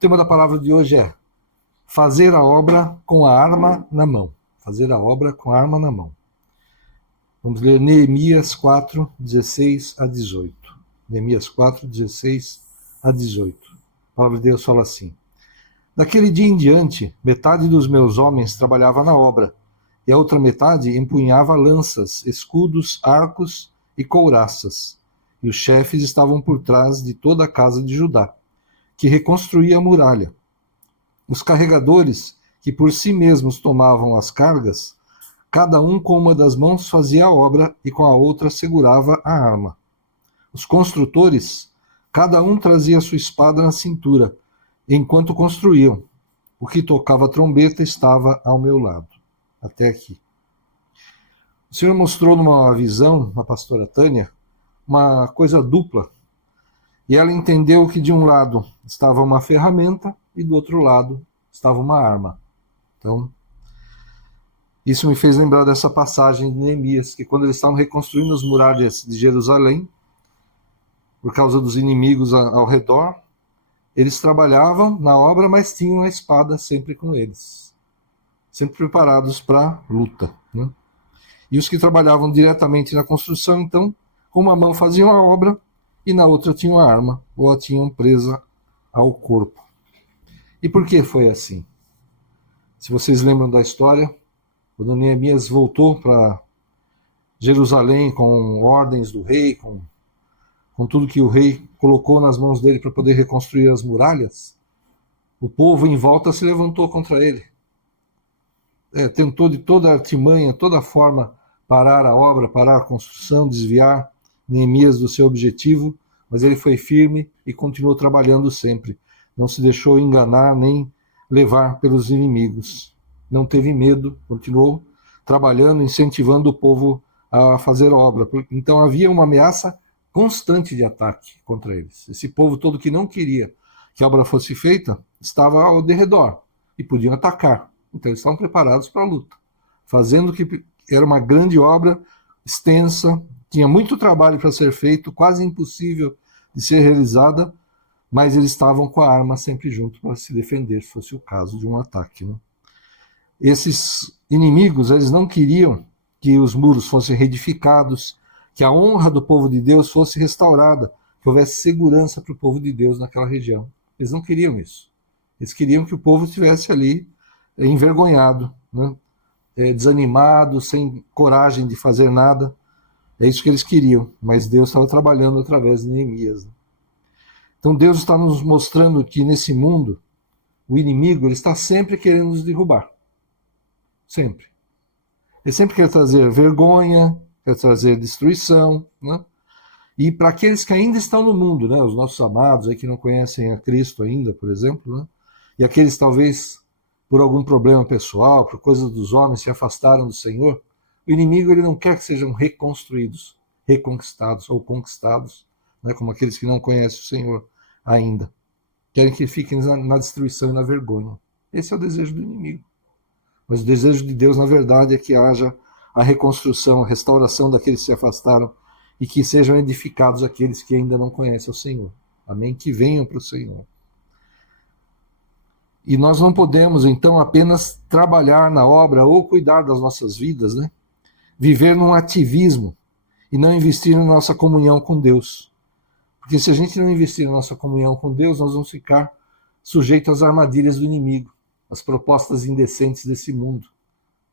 tema da palavra de hoje é fazer a obra com a arma na mão. Fazer a obra com a arma na mão. Vamos ler Neemias 4, 16 a 18. Neemias 4, 16 a 18. A palavra de Deus fala assim: Daquele dia em diante, metade dos meus homens trabalhava na obra, e a outra metade empunhava lanças, escudos, arcos e couraças. E os chefes estavam por trás de toda a casa de Judá, que reconstruía a muralha. Os carregadores, que por si mesmos tomavam as cargas, cada um com uma das mãos fazia a obra e com a outra segurava a arma. Os construtores, cada um trazia sua espada na cintura, enquanto construíam. O que tocava trombeta estava ao meu lado. Até aqui. O Senhor mostrou numa visão, a pastora Tânia, uma coisa dupla. E ela entendeu que de um lado estava uma ferramenta e do outro lado estava uma arma. Então, isso me fez lembrar dessa passagem de Neemias, que quando eles estavam reconstruindo as muralhas de Jerusalém, por causa dos inimigos ao redor, eles trabalhavam na obra, mas tinham a espada sempre com eles, sempre preparados para a luta, né? E os que trabalhavam diretamente na construção, então, com uma mão faziam a obra e na outra tinham a arma, ou a tinham presa ao corpo. E por que foi assim? Se vocês lembram da história, quando Neemias voltou para Jerusalém com ordens do rei, com tudo que o rei colocou nas mãos dele para poder reconstruir as muralhas, o povo em volta se levantou contra ele. Tentou de toda a artimanha, toda forma, parar a obra, parar a construção, desviar Neemias do seu objetivo, mas ele foi firme e continuou trabalhando sempre. Não se deixou enganar nem levar pelos inimigos. Não teve medo, continuou trabalhando, incentivando o povo a fazer obra. Então havia uma ameaça constante de ataque contra eles. Esse povo todo que não queria que a obra fosse feita estava ao derredor e podiam atacar. Então eles estavam preparados para a luta, fazendo que era uma grande obra, extensa, tinha muito trabalho para ser feito, quase impossível de ser realizada, mas eles estavam com a arma sempre junto para se defender, se fosse o caso de um ataque, né? Esses inimigos, eles não queriam que os muros fossem reedificados, que a honra do povo de Deus fosse restaurada, que houvesse segurança para o povo de Deus naquela região. Eles não queriam isso. Eles queriam que o povo estivesse ali envergonhado, né? Desanimado, sem coragem de fazer nada. É isso que eles queriam, mas Deus estava trabalhando através de Neemias, né? Então Deus está nos mostrando que nesse mundo, o inimigo ele está sempre querendo nos derrubar. Sempre. Ele sempre quer trazer vergonha, quer trazer destruição, né? E para aqueles que ainda estão no mundo, né, os nossos amados aí que não conhecem a Cristo ainda, por exemplo, né, e aqueles talvez por algum problema pessoal, por coisas dos homens, se afastaram do Senhor, o inimigo ele não quer que sejam reconstruídos, reconquistados ou conquistados, né, como aqueles que não conhecem o Senhor ainda. Querem que fiquem na destruição e na vergonha. Esse é o desejo do inimigo. Mas o desejo de Deus, na verdade, é que haja a reconstrução, a restauração daqueles que se afastaram e que sejam edificados aqueles que ainda não conhecem o Senhor. Amém? Que venham para o Senhor. E nós não podemos, então, apenas trabalhar na obra ou cuidar das nossas vidas, né? Viver num ativismo e não investir na nossa comunhão com Deus. Porque se a gente não investir na nossa comunhão com Deus, nós vamos ficar sujeitos às armadilhas do inimigo, às propostas indecentes desse mundo,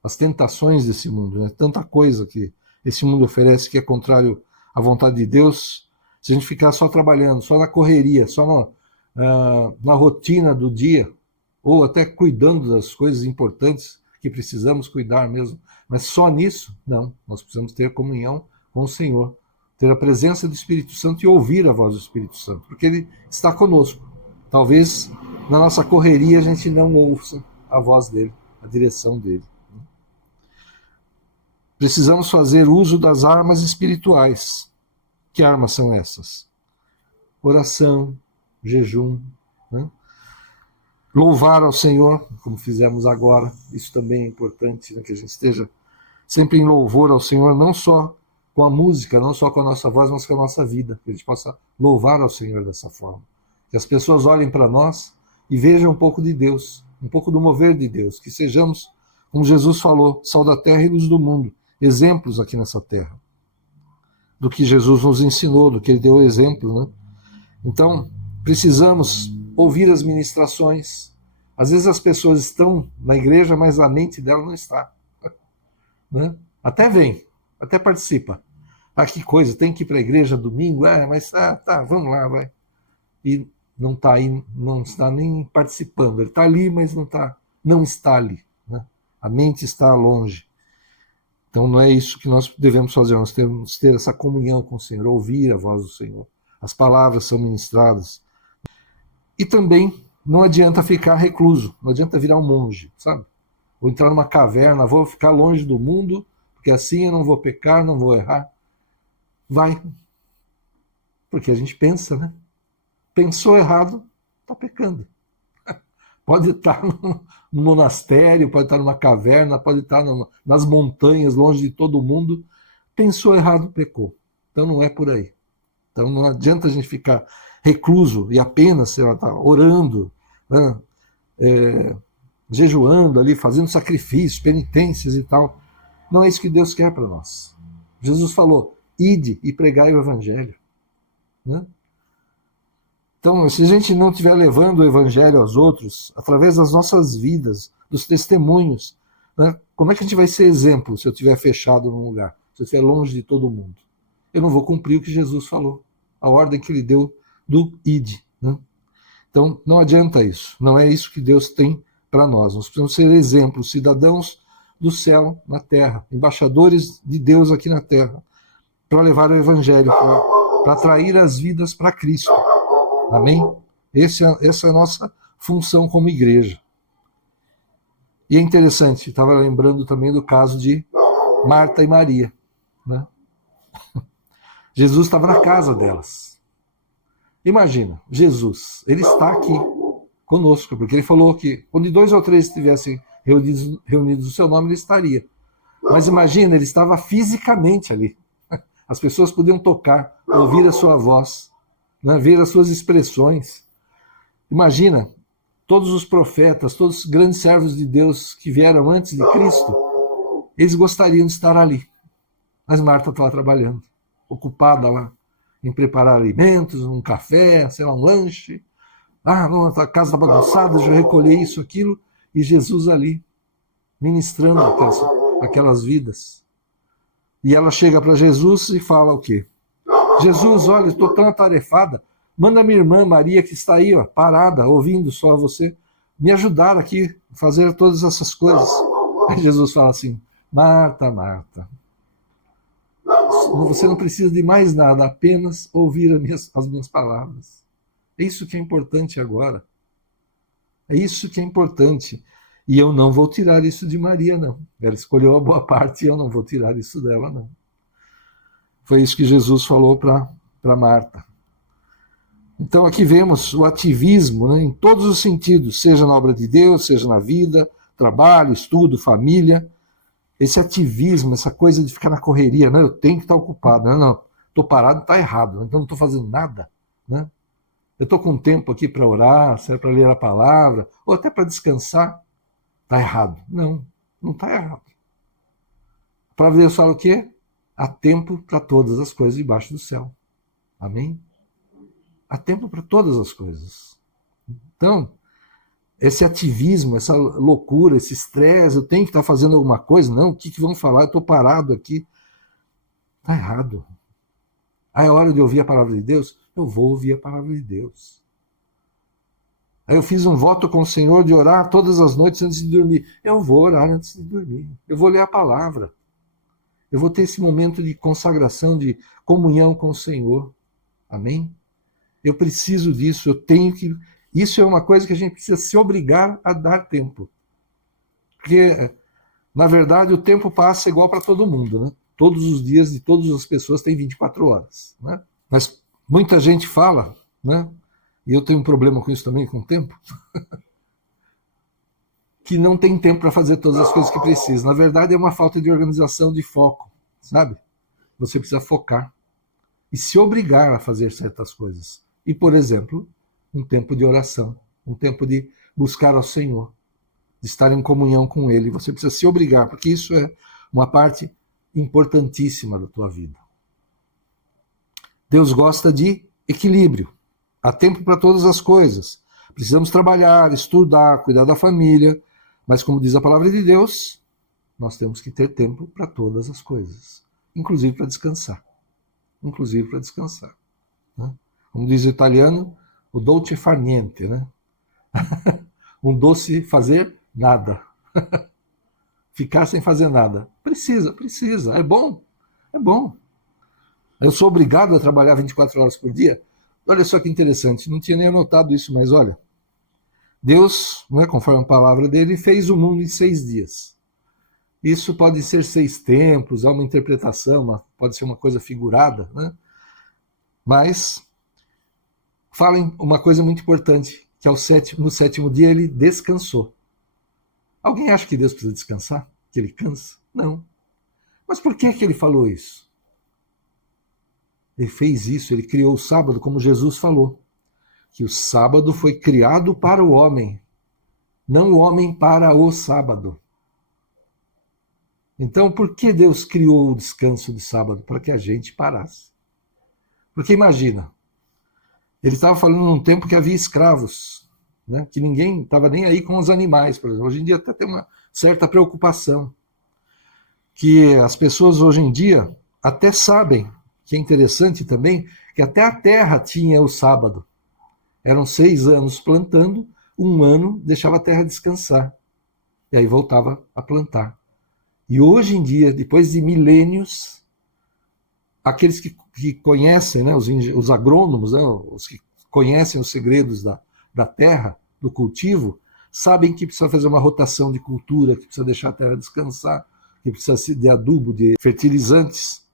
às tentações desse mundo, né? Tanta coisa que esse mundo oferece que é contrário à vontade de Deus. Se a gente ficar só trabalhando, só na correria, só na rotina do dia, ou até cuidando das coisas importantes que precisamos cuidar mesmo, mas só nisso, não. Nós precisamos ter comunhão com o Senhor, ter a presença do Espírito Santo e ouvir a voz do Espírito Santo, porque Ele está conosco. Talvez na nossa correria a gente não ouça a voz dEle, a direção dEle. Precisamos fazer uso das armas espirituais. Que armas são essas? Oração, jejum, né? Louvar ao Senhor, como fizemos agora. Isso também é importante, né? Que a gente esteja sempre em louvor ao Senhor, não só com a música, não só com a nossa voz, mas com a nossa vida. Que a gente possa louvar ao Senhor dessa forma. Que as pessoas olhem para nós e veja um pouco de Deus, um pouco do mover de Deus, que sejamos, como Jesus falou, sal da terra e luz do mundo, exemplos aqui nessa terra, do que Jesus nos ensinou, do que ele deu exemplo, né? Então, precisamos ouvir as ministrações. Às vezes as pessoas estão na igreja, mas a mente dela não está, né? Até vem, até participa. Ah, que coisa, tem que ir para a igreja domingo? Mas tá, vamos lá, vai. E não está aí, não está nem participando. Ele está ali, mas não está ali, né? A mente está longe. Então não é isso que nós devemos fazer, nós temos que ter essa comunhão com o Senhor, ouvir a voz do Senhor. As palavras são ministradas. E também não adianta ficar recluso, não adianta virar um monge, sabe? Vou entrar numa caverna, vou ficar longe do mundo, porque assim eu não vou pecar, não vou errar. Vai. Porque a gente pensa, né? Pensou errado, está pecando. Pode estar no monastério, pode estar numa caverna, pode estar nas montanhas, longe de todo mundo. Pensou errado, pecou. Então não é por aí. Então não adianta a gente ficar recluso e apenas tá orando, né? Jejuando ali, fazendo sacrifícios, penitências e tal. Não é isso que Deus quer para nós. Jesus falou, ide e pregai o evangelho, né? Então, se a gente não estiver levando o evangelho aos outros, através das nossas vidas, dos testemunhos, né? Como é que a gente vai ser exemplo se eu estiver fechado num lugar, se eu estiver longe de todo mundo? Eu não vou cumprir o que Jesus falou, a ordem que ele deu do ide, né? Então, não adianta isso, não é isso que Deus tem para nós. Nós precisamos ser exemplos, cidadãos do céu na terra, embaixadores de Deus aqui na terra, para levar o evangelho, para atrair as vidas para Cristo. Amém? Essa é a nossa função como igreja. E é interessante, estava lembrando também do caso de Marta e Maria, né? Jesus estava na casa delas. Imagina, Jesus, ele está aqui conosco, porque ele falou que onde 2 ou 3 estivessem reunidos no seu nome, ele estaria. Mas imagina, ele estava fisicamente ali. As pessoas podiam tocar, ouvir a sua voz, né, ver as suas expressões. Imagina, todos os profetas, todos os grandes servos de Deus que vieram antes de Cristo, eles gostariam de estar ali. Mas Marta estava trabalhando, ocupada lá em preparar alimentos, um café, sei lá, um lanche. Não, a casa está bagunçada, deixa eu recolher isso, aquilo. E Jesus ali, ministrando aquelas vidas. E ela chega para Jesus e fala o quê? Jesus, olha, estou tão atarefada, manda minha irmã Maria, que está aí, ó, parada, ouvindo só você, me ajudar aqui a fazer todas essas coisas. Aí Jesus fala assim, Marta, Marta, você não precisa de mais nada, apenas ouvir as minhas palavras. É isso que é importante agora. É isso que é importante. E eu não vou tirar isso de Maria, não. Ela escolheu a boa parte e eu não vou tirar isso dela, não. Foi isso que Jesus falou para Marta. Então aqui vemos o ativismo, né, em todos os sentidos, seja na obra de Deus, seja na vida, trabalho, estudo, família. Esse ativismo, essa coisa de ficar na correria, não, eu tenho que estar ocupado, não, estou parado, está errado, então não estou fazendo nada, né? Eu estou com tempo aqui para orar, para ler a palavra, ou até para descansar, está errado. Não, não está errado. A palavra de Deus fala o quê? Há tempo para todas as coisas debaixo do céu. Amém? Há tempo para todas as coisas. Então, esse ativismo, essa loucura, esse estresse, eu tenho que estar fazendo alguma coisa, não, o que vão falar? Eu estou parado aqui. Está errado. Aí é hora de ouvir a palavra de Deus? Eu vou ouvir a palavra de Deus. Aí eu fiz um voto com o Senhor de orar todas as noites antes de dormir. Eu vou orar antes de dormir. Eu vou ler a palavra. Eu vou ter esse momento de consagração, de comunhão com o Senhor. Amém? Eu preciso disso, eu tenho que... Isso é uma coisa que a gente precisa se obrigar a dar tempo. Porque, na verdade, o tempo passa igual para todo mundo, né? Todos os dias de todas as pessoas têm 24 horas, né? Mas muita gente fala, né? E eu tenho um problema com isso também, com o tempo, que não tem tempo para fazer todas as coisas que precisa. Na verdade, é uma falta de organização, de foco, sabe? Você precisa focar e se obrigar a fazer certas coisas. E, por exemplo, um tempo de oração, um tempo de buscar ao Senhor, de estar em comunhão com Ele. Você precisa se obrigar, porque isso é uma parte importantíssima da tua vida. Deus gosta de equilíbrio. Há tempo para todas as coisas. Precisamos trabalhar, estudar, cuidar da família, mas como diz a palavra de Deus, nós temos que ter tempo para todas as coisas, inclusive para descansar. Inclusive para descansar. Né? Como diz o italiano, o dolce far niente, né? Um doce fazer nada. Ficar sem fazer nada. Precisa. É bom. Eu sou obrigado a trabalhar 24 horas por dia? Olha só que interessante, não tinha nem anotado isso, mas olha, Deus, né, conforme a palavra dele, fez o mundo em 6 dias. Isso pode ser 6 tempos, é uma interpretação, pode ser uma coisa figurada, né? Mas fala uma coisa muito importante, que no 7º dia ele descansou. Alguém acha que Deus precisa descansar? Que ele cansa? Não. Mas por que ele falou isso? Ele fez isso, ele criou o sábado, como Jesus falou, que o sábado foi criado para o homem, não o homem para o sábado. Então, por que Deus criou o descanso de sábado? Para que a gente parasse. Porque imagina, ele estava falando num tempo que havia escravos, né? Que ninguém estava nem aí com os animais, por exemplo. Hoje em dia até tem uma certa preocupação, que as pessoas hoje em dia até sabem, que é interessante também, que até a terra tinha o sábado. Eram 6 anos plantando, 1 ano deixava a terra descansar. E aí voltava a plantar. E hoje em dia, depois de milênios, aqueles que conhecem, né, os agrônomos, né, os que conhecem os segredos da terra, do cultivo, sabem que precisa fazer uma rotação de cultura, que precisa deixar a terra descansar, que precisa de adubo, de fertilizantes,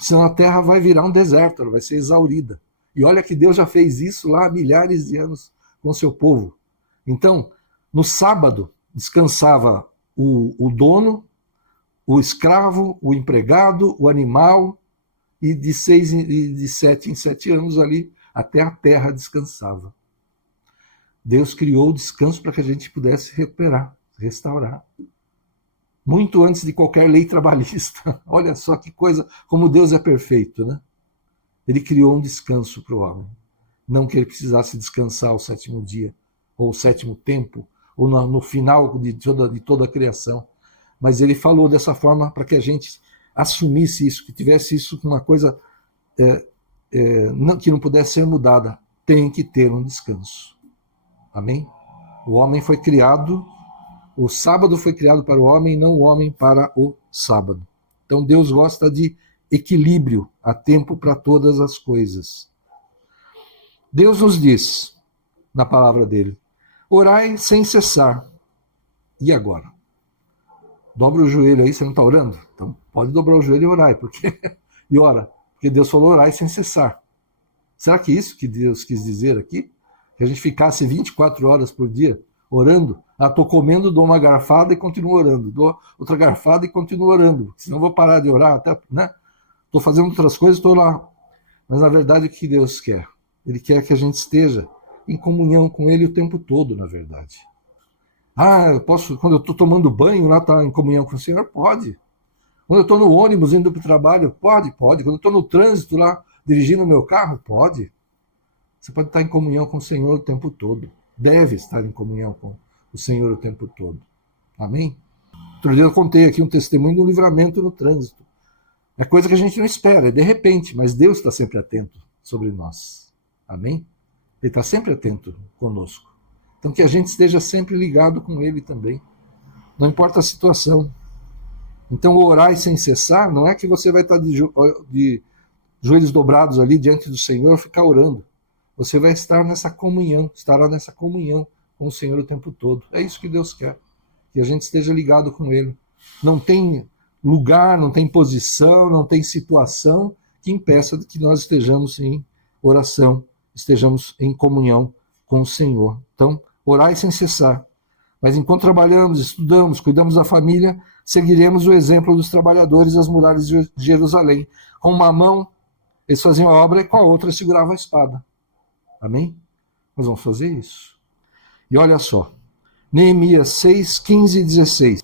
senão a terra vai virar um deserto, ela vai ser exaurida. E olha que Deus já fez isso lá há milhares de anos com o seu povo. Então, no sábado, descansava o dono, o escravo, o empregado, o animal, e de 7 em 7 anos ali, até a terra descansava. Deus criou o descanso para que a gente pudesse recuperar, restaurar. Muito antes de qualquer lei trabalhista. Olha só que coisa, como Deus é perfeito, né? Ele criou um descanso para o homem. Não que ele precisasse descansar ao 7º dia, ou o 7º tempo, ou no final de toda a criação. Mas ele falou dessa forma para que a gente assumisse isso, que tivesse isso como uma coisa que não pudesse ser mudada. Tem que ter um descanso. Amém? O homem foi criado, o sábado foi criado para o homem, não o homem para o sábado. Então Deus gosta de equilíbrio, há tempo para todas as coisas. Deus nos diz, na palavra dele, orai sem cessar. E agora? Dobra o joelho aí, você não está orando? Então pode dobrar o joelho e orar, e ora, porque Deus falou orai sem cessar. Será que isso que Deus quis dizer aqui? Que a gente ficasse 24 horas por dia orando? Estou comendo, dou uma garfada e continuo orando. Dou outra garfada e continuo orando. Senão vou parar de orar, até, né? Estou fazendo outras coisas, estou lá. Mas na verdade o que Deus quer? Ele quer que a gente esteja em comunhão com Ele o tempo todo, na verdade. Eu posso, quando eu estou tomando banho, lá estar em comunhão com o Senhor? Pode. Quando eu estou no ônibus indo para o trabalho? Pode. Quando eu estou no trânsito lá, dirigindo o meu carro? Pode. Você pode estar em comunhão com o Senhor o tempo todo. Deve estar em comunhão com o Senhor o tempo todo. Amém? Outro dia eu contei aqui um testemunho de um livramento no trânsito. É coisa que a gente não espera, é de repente, mas Deus está sempre atento sobre nós. Amém? Ele está sempre atento conosco. Então que a gente esteja sempre ligado com Ele também. Não importa a situação. Então orar sem cessar não é que você vai estar de joelhos dobrados ali diante do Senhor e ficar orando. Você vai estar nessa comunhão, estará nessa comunhão com o Senhor o tempo todo. É isso que Deus quer, que a gente esteja ligado com Ele. Não tem lugar, não tem posição, não tem situação que impeça que nós estejamos em oração, estejamos em comunhão com o Senhor. Então, orai sem cessar. Mas enquanto trabalhamos, estudamos, cuidamos da família, seguiremos o exemplo dos trabalhadores das muralhas de Jerusalém. Com uma mão, eles faziam a obra e com a outra seguravam a espada. Amém? Nós vamos fazer isso. E olha só, Neemias 6, 15 e 16.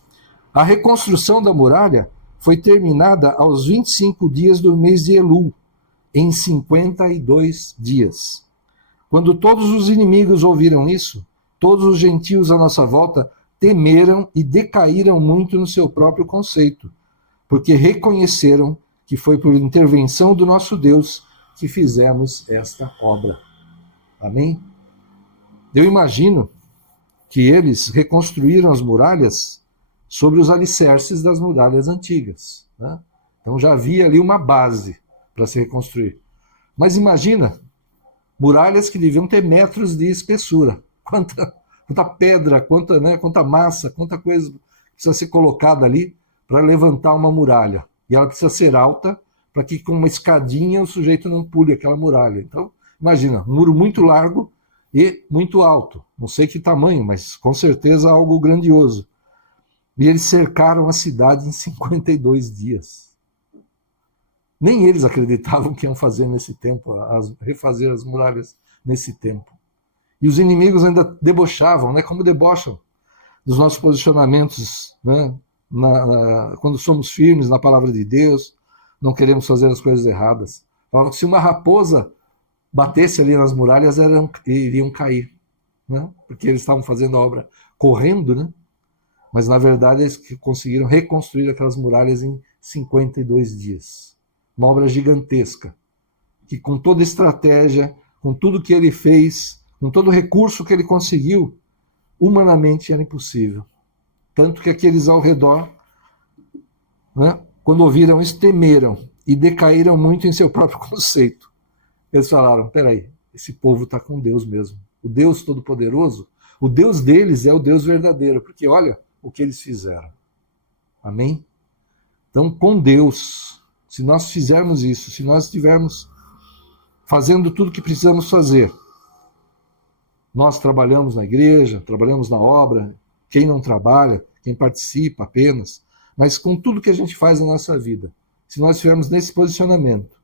A reconstrução da muralha foi terminada aos 25 dias do mês de Elul, em 52 dias. Quando todos os inimigos ouviram isso, todos os gentios à nossa volta temeram e decaíram muito no seu próprio conceito, porque reconheceram que foi por intervenção do nosso Deus que fizemos esta obra. Amém? Eu imagino que eles reconstruíram as muralhas sobre os alicerces das muralhas antigas, né? Então já havia ali uma base para se reconstruir. Mas imagina, muralhas que deviam ter metros de espessura. Quanta pedra, quanta massa, quanta coisa precisa ser colocada ali para levantar uma muralha. E ela precisa ser alta para que com uma escadinha o sujeito não pule aquela muralha. Então, imagina, um muro muito largo e muito alto. Não sei que tamanho, mas com certeza algo grandioso. E eles cercaram a cidade em 52 dias. Nem eles acreditavam que iam fazer nesse tempo, refazer as muralhas nesse tempo. E os inimigos ainda debochavam, né, como debocham dos nossos posicionamentos, né, quando somos firmes na palavra de Deus, não queremos fazer as coisas erradas. Falavam que se uma raposa batesse ali nas muralhas, iriam cair, né, porque eles estavam fazendo a obra correndo, né, mas na verdade eles conseguiram reconstruir aquelas muralhas em 52 dias. Uma obra gigantesca, que com toda estratégia, com tudo que ele fez, com todo o recurso que ele conseguiu, humanamente era impossível. Tanto que aqueles ao redor, né, quando ouviram isso, temeram e decaíram muito em seu próprio conceito. Eles falaram, peraí, esse povo está com Deus mesmo. O Deus Todo-Poderoso, o Deus deles é o Deus verdadeiro, porque olha o que eles fizeram. Amém? Então, com Deus, se nós fizermos isso, se nós estivermos fazendo tudo o que precisamos fazer, nós trabalhamos na igreja, trabalhamos na obra, quem não trabalha, quem participa apenas, mas com tudo que a gente faz na nossa vida, se nós estivermos nesse posicionamento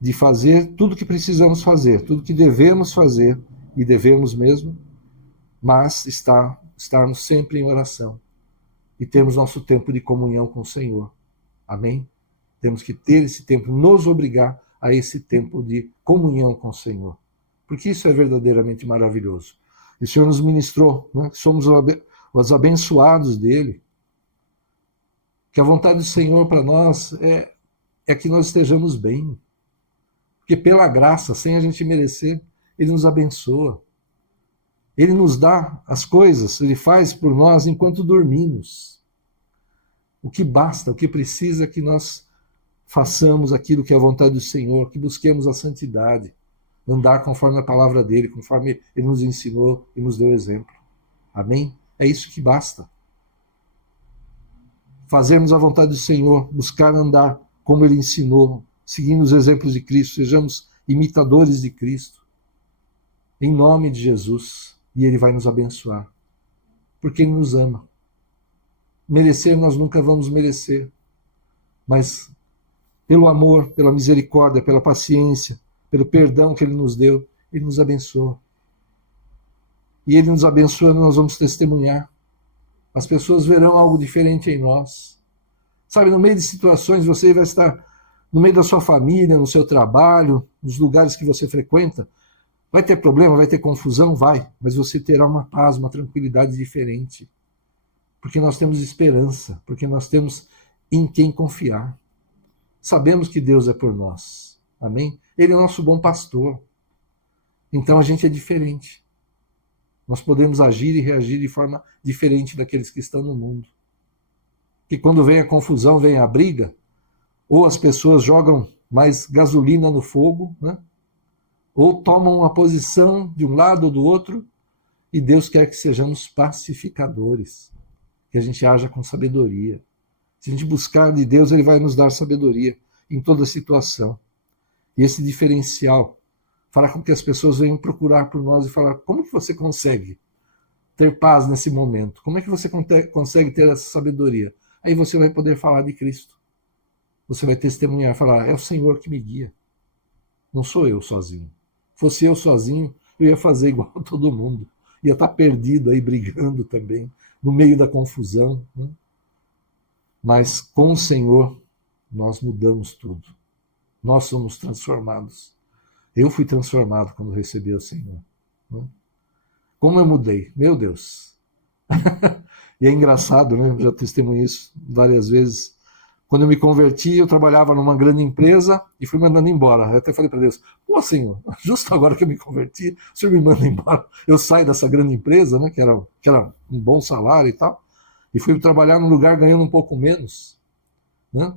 de fazer tudo o que precisamos fazer, tudo que devemos fazer, e devemos mesmo, mas estarmos sempre em oração e termos nosso tempo de comunhão com o Senhor. Amém? Temos que ter esse tempo, nos obrigar a esse tempo de comunhão com o Senhor, porque isso é verdadeiramente maravilhoso. E o Senhor nos ministrou, né, que somos os abençoados dele, que a vontade do Senhor para nós é que nós estejamos bem, porque pela graça, sem a gente merecer, ele nos abençoa. Ele nos dá as coisas, ele faz por nós enquanto dormimos. O que basta, o que precisa é que nós façamos aquilo que é a vontade do Senhor, que busquemos a santidade, andar conforme a palavra dele, conforme ele nos ensinou e nos deu exemplo. Amém? É isso que basta. Fazermos a vontade do Senhor, buscar andar como ele ensinou, seguindo os exemplos de Cristo, sejamos imitadores de Cristo, em nome de Jesus, e ele vai nos abençoar, porque ele nos ama. Merecer nós nunca vamos merecer, mas pelo amor, pela misericórdia, pela paciência, pelo perdão que ele nos deu, ele nos abençoa. E ele nos abençoando, nós vamos testemunhar. As pessoas verão algo diferente em nós. Sabe, no meio de situações, você vai estar no meio da sua família, no seu trabalho, nos lugares que você frequenta. Vai ter problema, vai ter confusão? Vai. Mas você terá uma paz, uma tranquilidade diferente. Porque nós temos esperança, porque nós temos em quem confiar. Sabemos que Deus é por nós. Amém? Ele é o nosso bom pastor. Então a gente é diferente. Nós podemos agir e reagir de forma diferente daqueles que estão no mundo. Que quando vem a confusão, vem a briga, ou as pessoas jogam mais gasolina no fogo, né? Ou tomam uma posição de um lado ou do outro, e Deus quer que sejamos pacificadores, que a gente haja com sabedoria. Se a gente buscar de Deus, ele vai nos dar sabedoria em toda situação. E esse diferencial fará com que as pessoas venham procurar por nós e falar, como que você consegue ter paz nesse momento? Como é que você consegue ter essa sabedoria? Aí você vai poder falar de Cristo. Você vai testemunhar, falar, é o Senhor que me guia. Não sou eu sozinho. Fosse eu sozinho, eu ia fazer igual a todo mundo. ia estar perdido aí, brigando também, no meio da confusão, né? Mas com o Senhor, nós mudamos tudo. Nós somos transformados. Eu fui transformado quando recebi o Senhor, né? Como eu mudei, meu Deus. E é engraçado, né? Eu já testemunhei isso várias vezes. Quando eu me converti, eu trabalhava numa grande empresa e fui mandando embora. Eu até falei para Deus, pô, Senhor, justo agora que eu me converti, o Senhor me manda embora. Eu saio dessa grande empresa, né, que era um bom salário e tal, e fui trabalhar num lugar ganhando um pouco menos, né?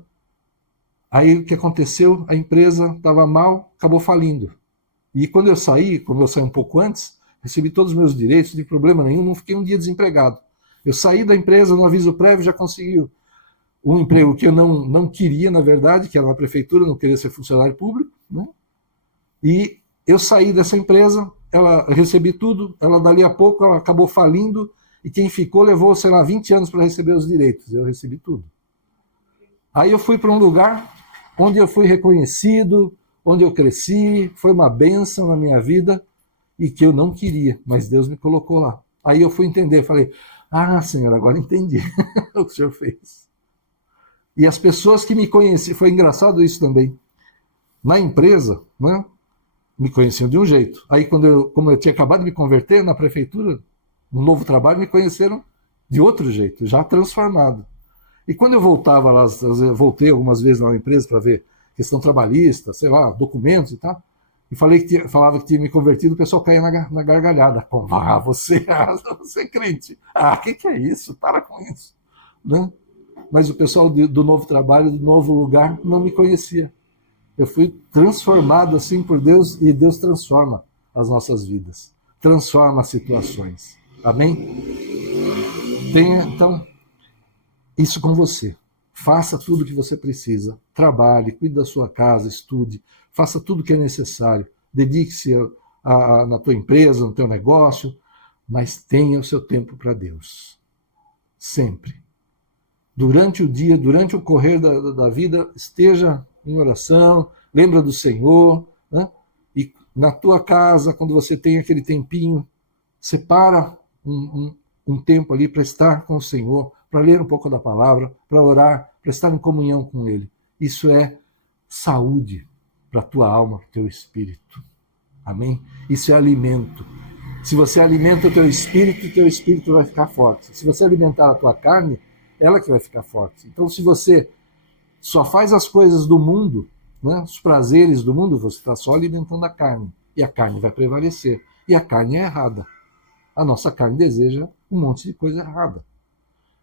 Aí o que aconteceu? A empresa estava mal, acabou falindo. E quando eu saí, como eu saí um pouco antes, recebi todos os meus direitos, de problema nenhum, não fiquei um dia desempregado. Eu saí da empresa no aviso prévio, já consegui um emprego que eu não queria, na verdade, que era na prefeitura, não queria ser funcionário público, né? E eu saí dessa empresa, ela recebi tudo, ela dali a pouco ela acabou falindo, e quem ficou levou, sei lá, 20 anos para receber os direitos, eu recebi tudo. Aí eu fui para um lugar onde eu fui reconhecido, onde eu cresci, foi uma bênção na minha vida, e que eu não queria, mas Deus me colocou lá. Aí eu fui entender, falei, ah, Senhor, agora entendi o que o Senhor fez. E as pessoas que me conheciam, foi engraçado isso também. Na empresa, né, me conheciam de um jeito. Aí, como eu tinha acabado de me converter na prefeitura, um novo trabalho, me conheceram de outro jeito, já transformado. E quando eu voltava lá, voltei algumas vezes lá na empresa para ver questão trabalhista, sei lá, documentos e tal, e falava que tinha me convertido, o pessoal caía na gargalhada. Como, você é crente. Que é isso? Para com isso. Né? Mas o pessoal do novo trabalho, do novo lugar, não me conhecia. Eu fui transformado assim por Deus, e Deus transforma as nossas vidas, transforma as situações. Amém? Tenha, então, isso com você. Faça tudo o que você precisa. Trabalhe, cuide da sua casa, estude, faça tudo o que é necessário. Dedique-se na tua empresa, no teu negócio, mas tenha o seu tempo para Deus. Sempre. Durante o dia, durante o correr da vida, esteja em oração, lembra do Senhor, né? E na tua casa, quando você tem aquele tempinho, separa um tempo ali para estar com o Senhor, para ler um pouco da palavra, para orar, para estar em comunhão com Ele. Isso é saúde para a tua alma, para o teu espírito. Amém? Isso é alimento. Se você alimenta o teu espírito vai ficar forte. Se você alimentar a tua carne, ela que vai ficar forte. Então, se você só faz as coisas do mundo, né, os prazeres do mundo, você está só alimentando a carne. E a carne vai prevalecer. E a carne é errada. A nossa carne deseja um monte de coisa errada.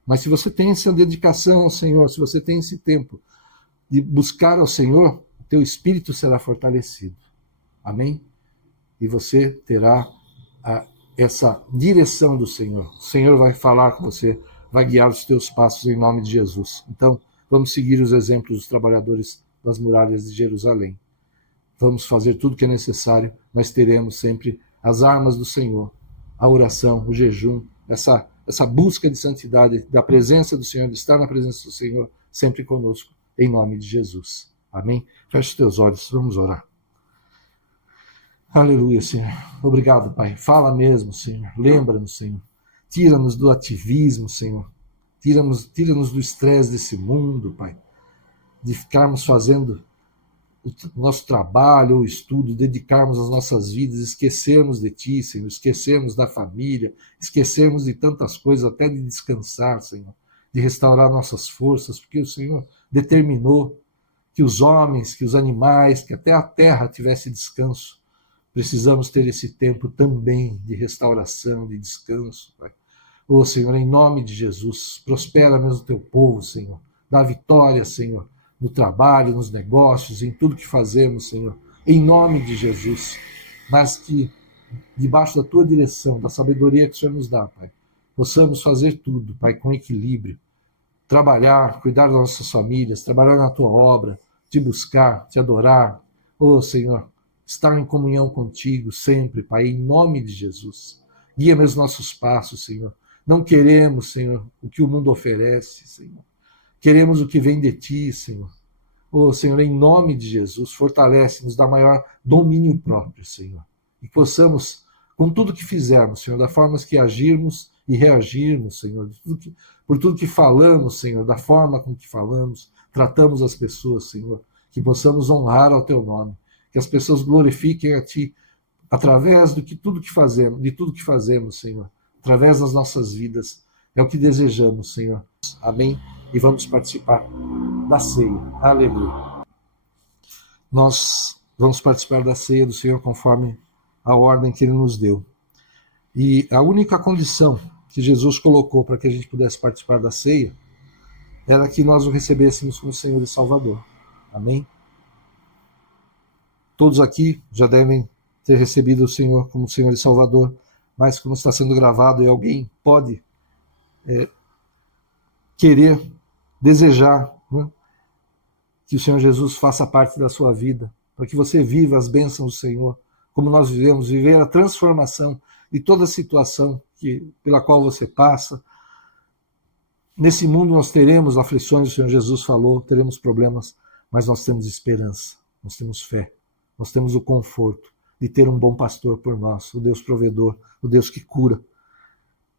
Mas se você tem essa dedicação ao Senhor, se você tem esse tempo de buscar ao Senhor, o teu espírito será fortalecido. Amém? E você terá essa direção do Senhor. O Senhor vai falar com você, vai guiar os teus passos em nome de Jesus. Então, vamos seguir os exemplos dos trabalhadores das muralhas de Jerusalém. Vamos fazer tudo o que é necessário, mas teremos sempre as armas do Senhor, a oração, o jejum, essa busca de santidade, da presença do Senhor, de estar na presença do Senhor, sempre conosco, em nome de Jesus. Amém? Feche os teus olhos, vamos orar. Aleluia, Senhor. Obrigado, Pai. Fala mesmo, Senhor. Lembra-nos, Senhor. Tira-nos do ativismo, Senhor. Tira-nos do estresse desse mundo, Pai. De ficarmos fazendo o nosso trabalho ou estudo, dedicarmos as nossas vidas, esquecermos de Ti, Senhor. Esquecermos da família, esquecermos de tantas coisas, até de descansar, Senhor. De restaurar nossas forças, porque o Senhor determinou que os homens, que os animais, que até a terra tivesse descanso. Precisamos ter esse tempo também de restauração, de descanso, Pai. Ô, Senhor, em nome de Jesus, prospera mesmo o teu povo, Senhor. Dá vitória, Senhor, no trabalho, nos negócios, em tudo que fazemos, Senhor. Em nome de Jesus. Mas que, debaixo da tua direção, da sabedoria que o Senhor nos dá, Pai, possamos fazer tudo, Pai, com equilíbrio. Trabalhar, cuidar das nossas famílias, trabalhar na tua obra, te buscar, te adorar. Ô, Senhor, estar em comunhão contigo sempre, Pai, em nome de Jesus. Guia-me os nossos passos, Senhor. Não queremos, Senhor, o que o mundo oferece, Senhor. Queremos o que vem de Ti, Senhor. Ô, Senhor, em nome de Jesus, fortalece-nos, dá maior domínio próprio, Senhor. E possamos com tudo que fizermos, Senhor, da forma que agirmos e reagirmos, Senhor, por tudo que falamos, Senhor, da forma com que falamos, tratamos as pessoas, Senhor, que possamos honrar ao Teu nome, que as pessoas glorifiquem a Ti através de tudo que fazemos, Senhor, através das nossas vidas. É o que desejamos, Senhor. Amém? E vamos participar da ceia. Aleluia. Nós vamos participar da ceia do Senhor conforme a ordem que Ele nos deu. E a única condição que Jesus colocou para que a gente pudesse participar da ceia era que nós o recebêssemos como Senhor e Salvador. Amém? Todos aqui já devem ter recebido o Senhor como Senhor e Salvador, mas como está sendo gravado e alguém pode querer, desejar, né, que o Senhor Jesus faça parte da sua vida, para que você viva as bênçãos do Senhor, como nós vivemos, viver a transformação de toda situação pela qual você passa. Nesse mundo nós teremos aflições, o Senhor Jesus falou, teremos problemas, mas nós temos esperança, nós temos fé, nós temos o conforto de ter um bom pastor por nós, o Deus provedor, o Deus que cura.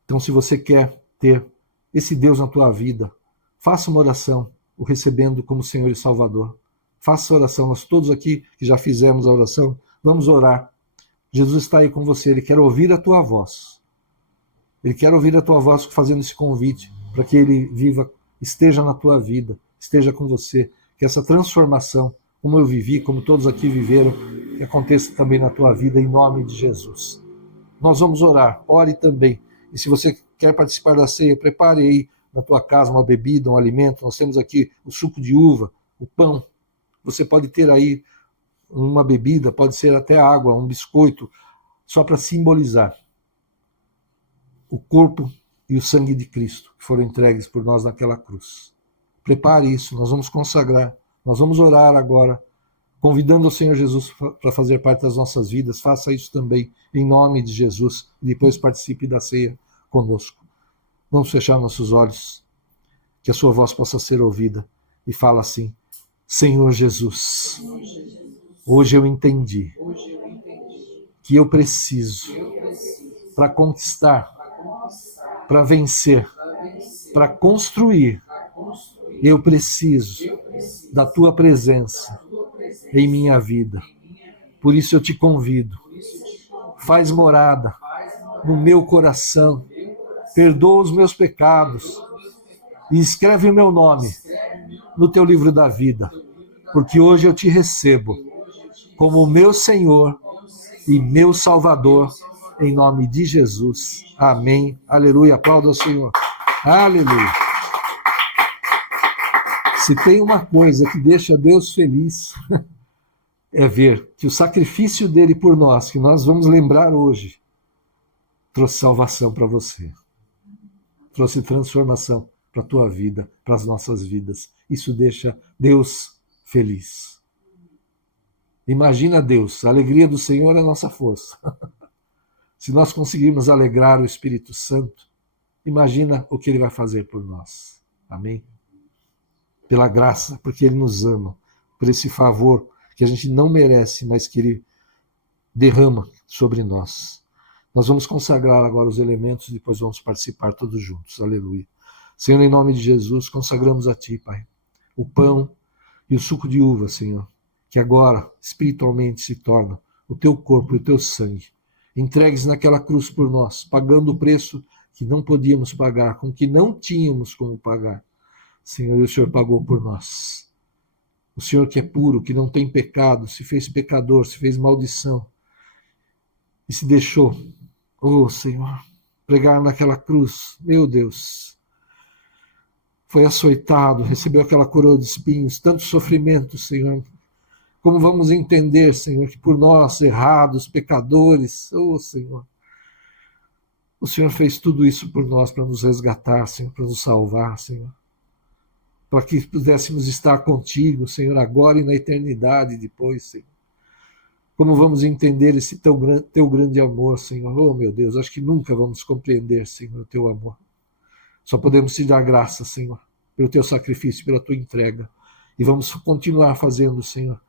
Então, se você quer ter esse Deus na tua vida, faça uma oração, o recebendo como Senhor e Salvador. Faça a oração, nós todos aqui que já fizemos a oração, vamos orar. Jesus está aí com você, Ele quer ouvir a tua voz. Ele quer ouvir a tua voz fazendo esse convite, para que Ele esteja na tua vida, esteja com você, que essa transformação, como eu vivi, como todos aqui viveram, que aconteça também na tua vida, em nome de Jesus. Nós vamos orar, ore também. E se você quer participar da ceia, prepare aí na tua casa uma bebida, um alimento. Nós temos aqui o suco de uva, o pão. Você pode ter aí uma bebida, pode ser até água, um biscoito, só para simbolizar o corpo e o sangue de Cristo que foram entregues por nós naquela cruz. Prepare isso, nós vamos consagrar, nós vamos orar agora, convidando o Senhor Jesus para fazer parte das nossas vidas. Faça isso também, em nome de Jesus, e depois participe da ceia conosco. Vamos fechar nossos olhos, que a sua voz possa ser ouvida, e fala assim: Senhor Jesus, hoje eu entendi que eu preciso, para conquistar, para vencer, para construir, eu preciso da tua presença em minha vida. Por isso eu te convido, faz morada no meu coração, perdoa os meus pecados e escreve o meu nome no teu livro da vida, porque hoje eu te recebo como meu Senhor e meu Salvador, em nome de Jesus. Amém. Aleluia. Aplauda ao Senhor. Aleluia. Se tem uma coisa que deixa Deus feliz, é ver que o sacrifício dele por nós, que nós vamos lembrar hoje, trouxe salvação para você. Trouxe transformação para a tua vida, para as nossas vidas. Isso deixa Deus feliz. Imagina Deus, a alegria do Senhor é a nossa força. Se nós conseguirmos alegrar o Espírito Santo, imagina o que Ele vai fazer por nós. Amém? Pela graça, porque Ele nos ama, por esse favor que a gente não merece, mas que Ele derrama sobre nós. Nós vamos consagrar agora os elementos e depois vamos participar todos juntos. Aleluia. Senhor, em nome de Jesus, consagramos a Ti, Pai, o pão e o suco de uva, Senhor, que agora, espiritualmente, se torna o Teu corpo e o Teu sangue, entregues naquela cruz por nós, pagando o preço que não podíamos pagar, com que não tínhamos como pagar. Senhor, o Senhor pagou por nós. O Senhor que é puro, que não tem pecado, se fez pecador, se fez maldição, e se deixou, Senhor, pregar naquela cruz. Meu Deus, foi açoitado, recebeu aquela coroa de espinhos, tanto sofrimento, Senhor. Como vamos entender, Senhor, que por nós, errados, pecadores, Senhor, o Senhor fez tudo isso por nós, para nos resgatar, Senhor, para nos salvar, Senhor, para que pudéssemos estar contigo, Senhor, agora e na eternidade depois, Senhor. Como vamos entender esse teu grande amor, Senhor? Meu Deus, acho que nunca vamos compreender, Senhor, o teu amor. Só podemos te dar graça, Senhor, pelo teu sacrifício, pela tua entrega. E vamos continuar fazendo, Senhor,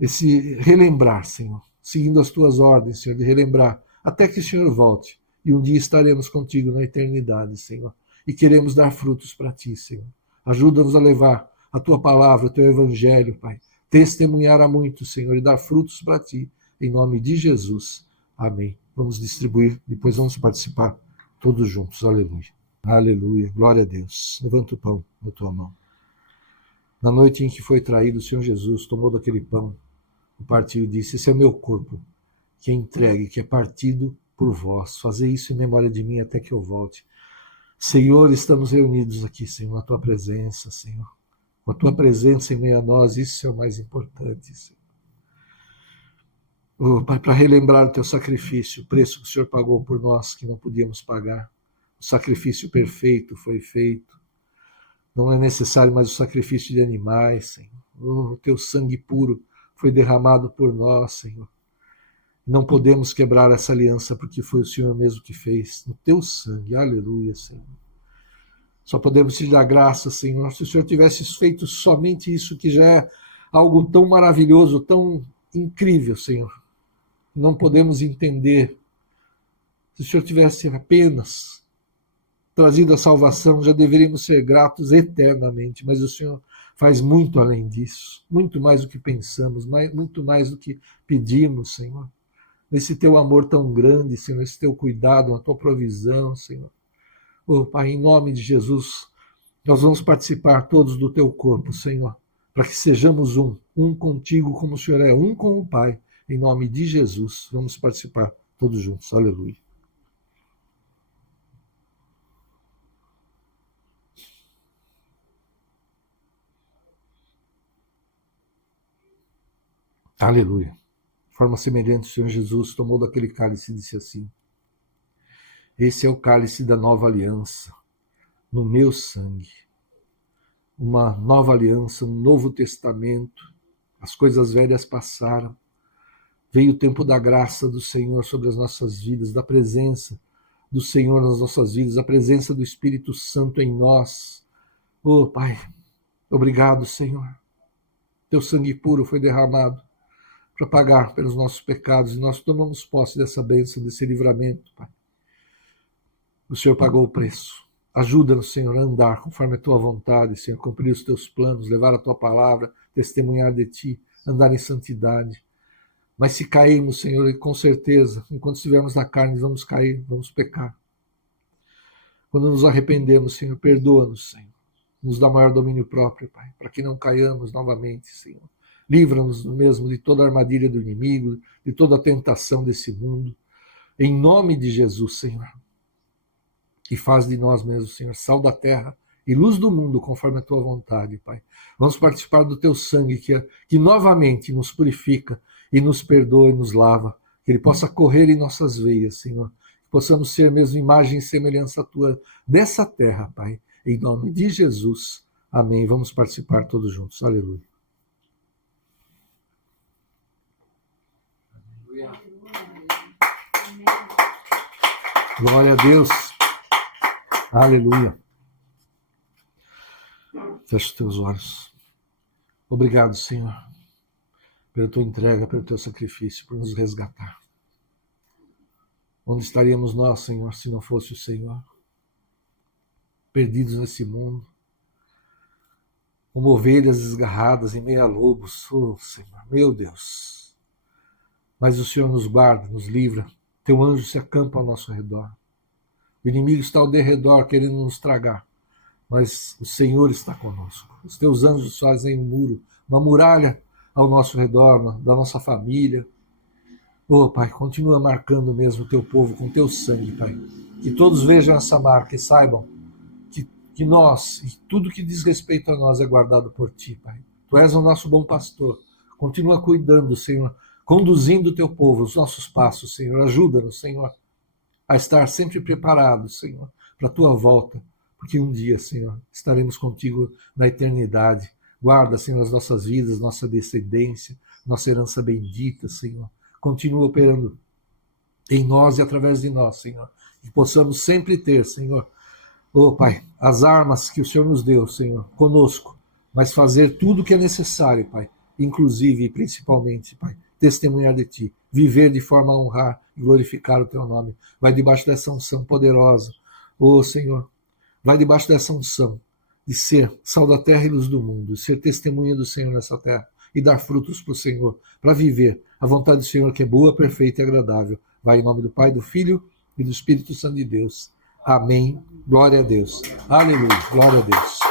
esse relembrar, Senhor, seguindo as tuas ordens, Senhor, de relembrar, até que o Senhor volte. E um dia estaremos contigo na eternidade, Senhor. E queremos dar frutos para ti, Senhor. Ajuda-nos a levar a tua palavra, o teu evangelho, Pai. Testemunhar a muitos, Senhor, e dar frutos para ti. Em nome de Jesus. Amém. Vamos distribuir, depois vamos participar todos juntos. Aleluia. Aleluia. Glória a Deus. Levanta o pão na tua mão. Na noite em que foi traído, o Senhor Jesus tomou daquele pão, o partiu e disse: esse é o meu corpo, que é entregue, que é partido por vós. Fazei isso em memória de mim até que eu volte. Senhor, estamos reunidos aqui, Senhor, na tua presença, Senhor. Com a tua presença em meio a nós, isso é o mais importante, Senhor. Oh, Pai, para relembrar o teu sacrifício, o preço que o Senhor pagou por nós, que não podíamos pagar. O sacrifício perfeito foi feito. Não é necessário mais o sacrifício de animais, Senhor. Oh, o teu sangue puro foi derramado por nós, Senhor. Não podemos quebrar essa aliança porque foi o Senhor mesmo que fez. No teu sangue, aleluia, Senhor. Só podemos te dar graça, Senhor. Se o Senhor tivesse feito somente isso, que já é algo tão maravilhoso, tão incrível, Senhor. Não podemos entender. Se o Senhor tivesse apenas trazido a salvação, já deveríamos ser gratos eternamente, mas o Senhor faz muito além disso, muito mais do que pensamos, muito mais do que pedimos, Senhor. Nesse teu amor tão grande, Senhor, nesse teu cuidado, na tua provisão, Senhor. Oh, Pai, em nome de Jesus, nós vamos participar todos do teu corpo, Senhor, para que sejamos um contigo como o Senhor é, um com o Pai. Em nome de Jesus, vamos participar todos juntos. Aleluia. Aleluia. De forma semelhante, o Senhor Jesus tomou daquele cálice e disse assim: esse é o cálice da nova aliança, no meu sangue. Uma nova aliança, um novo testamento. As coisas velhas passaram. Veio o tempo da graça do Senhor sobre as nossas vidas, da presença do Senhor nas nossas vidas, a presença do Espírito Santo em nós. Oh, Pai, obrigado, Senhor. Teu sangue puro foi derramado para pagar pelos nossos pecados, e nós tomamos posse dessa bênção, desse livramento, Pai. O Senhor pagou o preço. Ajuda-nos, Senhor, a andar conforme a tua vontade, Senhor, cumprir os teus planos, levar a tua palavra, testemunhar de ti, andar em santidade. Mas se cairmos, Senhor, e com certeza, enquanto estivermos na carne, vamos cair, vamos pecar. Quando nos arrependemos, Senhor, perdoa-nos, Senhor. Nos dá maior domínio próprio, Pai, para que não caiamos novamente, Senhor. Livra-nos mesmo de toda a armadilha do inimigo, de toda a tentação desse mundo. Em nome de Jesus, Senhor. E faz de nós mesmos, Senhor, sal da terra e luz do mundo, conforme a tua vontade, Pai. Vamos participar do teu sangue, que novamente nos purifica e nos perdoa e nos lava. Que ele possa correr em nossas veias, Senhor. Que possamos ser mesmo imagem e semelhança tua dessa terra, Pai. Em nome de Jesus. Amém. Vamos participar todos juntos. Aleluia. Glória a Deus. Aleluia. Feche os teus olhos. Obrigado, Senhor, pela tua entrega, pelo teu sacrifício, por nos resgatar. Onde estaríamos nós, Senhor, se não fosse o Senhor? Perdidos nesse mundo, como ovelhas desgarradas em meio a lobos. Oh, Senhor, meu Deus. Mas o Senhor nos guarda, nos livra. Teu anjo se acampa ao nosso redor. O inimigo está ao derredor querendo nos tragar, mas o Senhor está conosco. Os teus anjos fazem um muro, uma muralha ao nosso redor, da nossa família. Oh, Pai, continua marcando mesmo o teu povo com teu sangue, Pai. Que todos vejam essa marca e saibam que nós, e tudo que diz respeito a nós é guardado por ti, Pai. Tu és o nosso bom pastor. Continua cuidando, Senhor, conduzindo o teu povo, os nossos passos, Senhor. Ajuda-nos, Senhor, a estar sempre preparados, Senhor, para a tua volta, porque um dia, Senhor, estaremos contigo na eternidade. Guarda, Senhor, as nossas vidas, nossa descendência, nossa herança bendita, Senhor. Continua operando em nós e através de nós, Senhor. Que possamos sempre ter, Senhor, oh, Pai, as armas que o Senhor nos deu, Senhor, conosco, mas fazer tudo o que é necessário, Pai, inclusive e principalmente, Pai, testemunhar de ti, viver de forma a honrar e glorificar o teu nome. Vai debaixo dessa unção poderosa, ô Senhor, vai debaixo dessa unção de ser sal da terra e luz do mundo, de ser testemunha do Senhor nessa terra e dar frutos para o Senhor, para viver a vontade do Senhor que é boa, perfeita e agradável. Vai em nome do Pai, do Filho e do Espírito Santo de Deus. Amém. Glória a Deus. Aleluia. Glória a Deus.